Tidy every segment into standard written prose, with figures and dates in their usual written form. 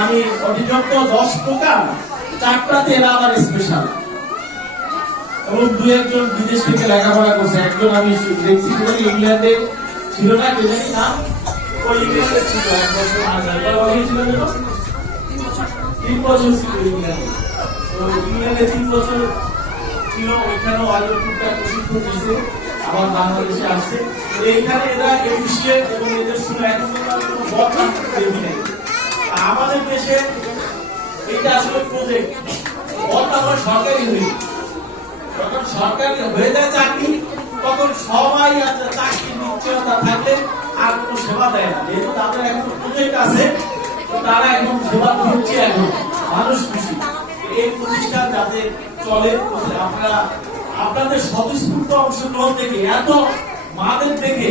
মানে অধিযুক্ত 10 প্রকার, 4টাতে এরা আবার স্পেশাল। এবং দু একজন বিদেশ থেকে লেখাপড়া করছে। একজন আমি দেখছি ইংল্যান্ডে ছিল না, কে জানি নাম, ওই ইংল্যান্ডে ছিল 1 বছর ছিল 3 বছর ছিল ইংল্যান্ডে। তো ইংল্যান্ডে 3 বছর ছিল, ওইখানেও আগে টুকটাক প্রশিক্ষণ দিয়েছে, আবার বাংলাদেশে আসছে। এইখানে এরা এফিসিয়েন্ট এবং এদের শুনে এখন কোনো বদনাম দেবি নেই। আমাদের দেশে এটা আসলে প্রজেক্ট, বদনাম সরকারি হয়ে, যখন সরকারি হয়ে যায় চাকরি, তখন সবাই চাকরির নিশ্চয়তা থাকলে আর কোনো সেবা দেয় না। যেহেতু তাদের এখন প্রজেক্ট আছে, তারা এখন সেবা দিচ্ছে, এখন মানুষ খুশি। এই প্রতিষ্ঠান যাতে চলে, আপনারা আপনাদের স্বতঃস্ফূর্ত অংশগ্রহণ থেকে, এত মাদের থেকে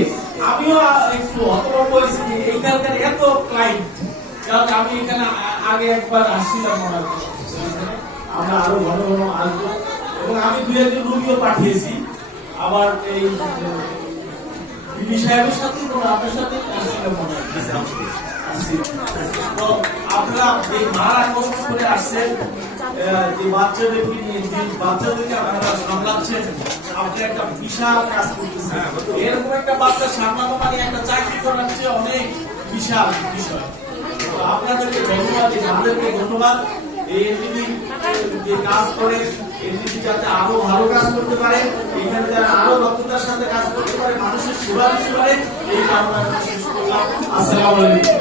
আমিও একটু হতভম্ব হয়েছি যে এইখানকার এত ক্লায়েন্ট। কারণ আমি এখানে আগে একবার আসছিলাম, আমরা আরো ঘন ঘন আসবো, এবং আমি 2-1 রুগীও পাঠিয়েছি। আবার এই দিদি সাহেবের সাথে আপনার সাথে আসছিলাম মনে হয়। তো আপনারা এই মারা কষ্ট করে আসছেন, যে বাচ্চাদেরকে নিয়ে, যে বাচ্চাদেরকে আপনারা সামলাচ্ছেন, আপনি একটা বিশাল কাজ করতেছেন। এরকম একটা বাচ্চা সামলানো মানে একটা চাকরি করার চেয়ে অনেক বিশাল বিষয়। তো আপনাদেরকে ধন্যবাদ, আমাদেরকে ধন্যবাদ। এই এনডিপি যে কাজ করে, এনডিপি যাতে আরো ভালো কাজ করতে পারে, এখানে যারা আরো দক্ষতার সাথে কাজ করতে পারে, মানুষের সেবা দিতে পারে, এই কামনা শেষ করলাম। আসসালামু আলাইকুম।